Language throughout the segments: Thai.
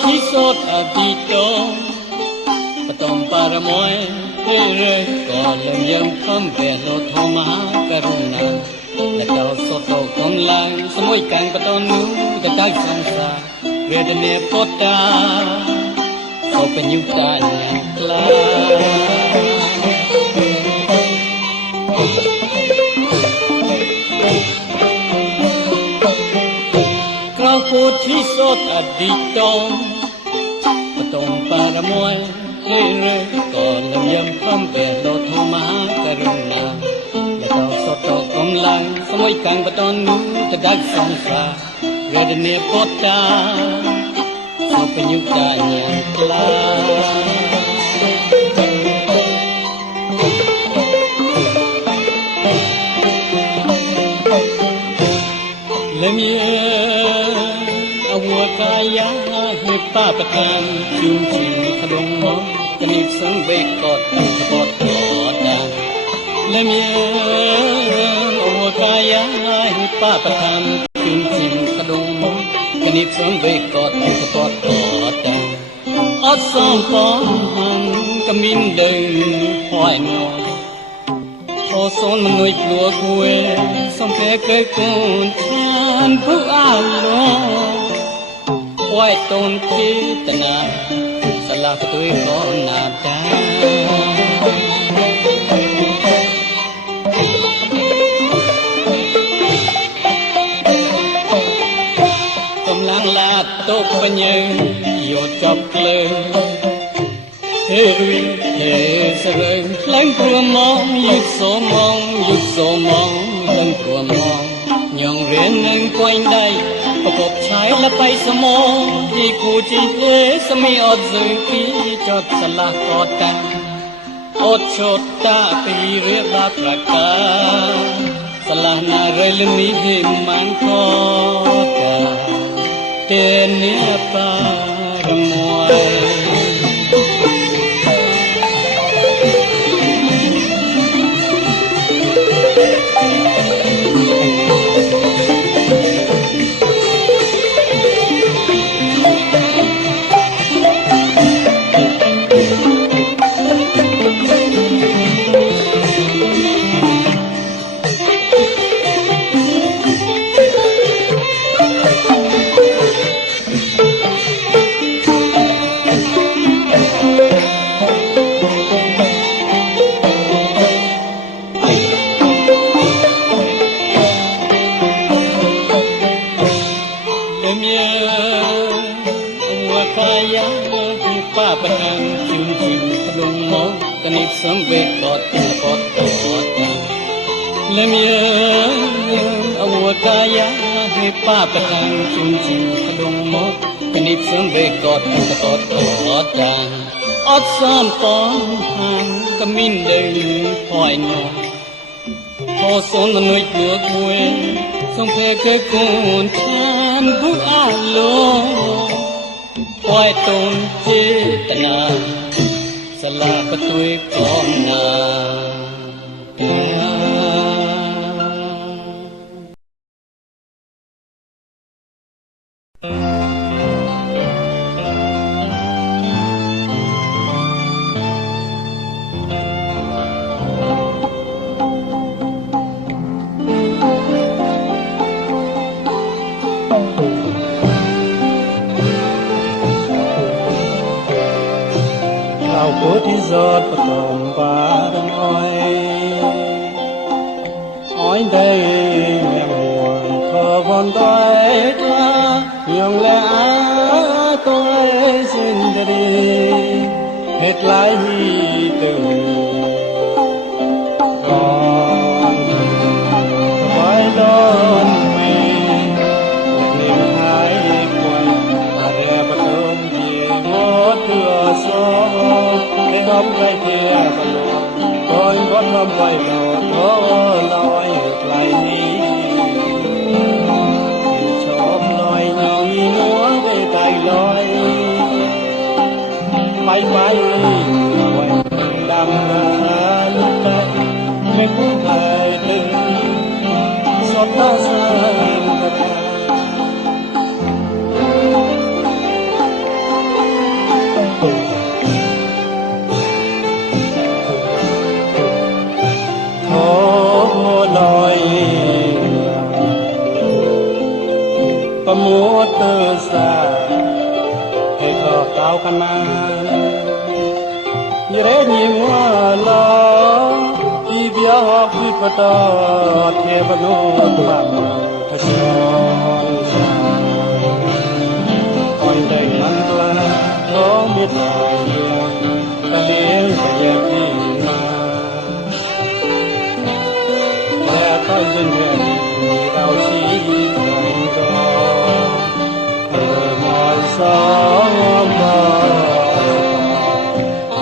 ที่สดอดีตปตมปารมวยเฮเรก็เริ่มยังคำเวโลทมหากรุณาและเจ้าสดตกำลังสมุยกันปตนนู้จะได้สงสารเรดเนปตาเขาเป็นยุตาอย่างกลาเราพูดที่สดอดีตปตมปารมวยเฮเรก็เริ่มยังคำเวโลทมหากรุณาและเจ้าสดตกำลังสมุยกันปตนนู้จะได้สงสารเรดเนปตาเขาเป็นยุตาอย่างกลาและมีอวัวกายาให้ป้าประทานจุ่มชิมขดงมองกนิบสังเบกกอดกอดกอดดังและมีอวัวกายาให้ป้าประทานจุ่มชิมขดงมองกนิบสังเบกกอดกอดกอดดังอดสองปองหังกมินเดินห้อยนอนโอโซนมันหน่วยกลัวกุยสมเพเกยกุนฉันผู้อาลัวไว้ตนคิดนาสลักตัวก็นาดากำลังลาดตกปัญญาโยจบเลยเฮรุยเฮสเรงแรงกลัวมองยุดโสมองยุดโสมองแรงกลัวมองยองเรียนนึงควยได้ประกบชายและไปสมองที่กูจีเลสมีอดซึปีจดสลักกอดกันอดชดตาปีเรียบาประกาสลักนาเรลมีหิมันคอดาเตนเนียปารมวยป้าประทานจุ่มจิ๋วขนมหม้อกนิบสังเวกกอดกอดกอดและมีอวัวกายาให้ป้าประทานจุ่มจิ๋วขนมหม้อกนิบสังเวกกอดกอดกอดดังอดซ้ำปองหันกมินเดินคอยนอนพอสนมันหน่วยกลัวกุยสงเพเคยกุนฉันผู้อาโลไว้ตนจิตนาสลาประตุยกองนาผู้ที่สดปฐมปารมอ้อยได้เมียงห่วงขอบอนต้อยกล้ายองและอาต้อยสินดีเหตุหลายที่ตื่นก่อนไว้ต้นเมย์เลี้ยงหายป่วยมาเรียบปฐมที่หมดเพื่อสองทำไรเทียบลอดคอยก็ทำไว้หลอดก็ลอยไกลนี้ชอบลอยนีนัวไปไกลลอยไปไว้ดำนา ขนานยเรญิงว่าลาอีเบียหอกที่ปตาเทพโนปะมทะชอนชาคอยได้มันกลาท้องมิตรเยียงตะเลียงเยียพี่นาและก็ยิ่งใหญ่เราชีกันก็เดินมาสองมา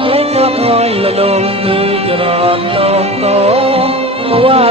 ไว้ก็คอยละดมมือจะรอดตอกต่อว่า